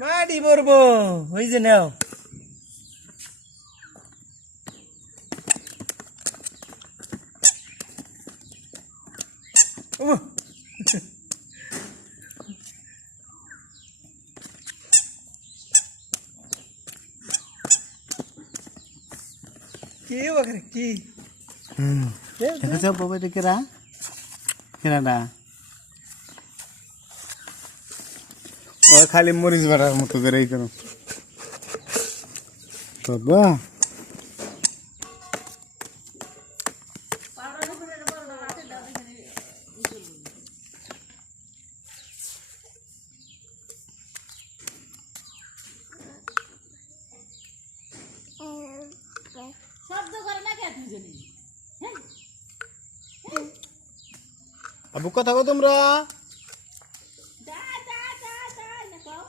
মাটি পড়বো ওই যে নাও কি বকরে কি দেখেছ বাবা এটা কেরা কেরাটা ও খালি মরিচ বাড়ার মতো করেই করো বাবা শব্দ করে না কে দুজনে আবু কথা কো তোমরা যা যা যা যা না কও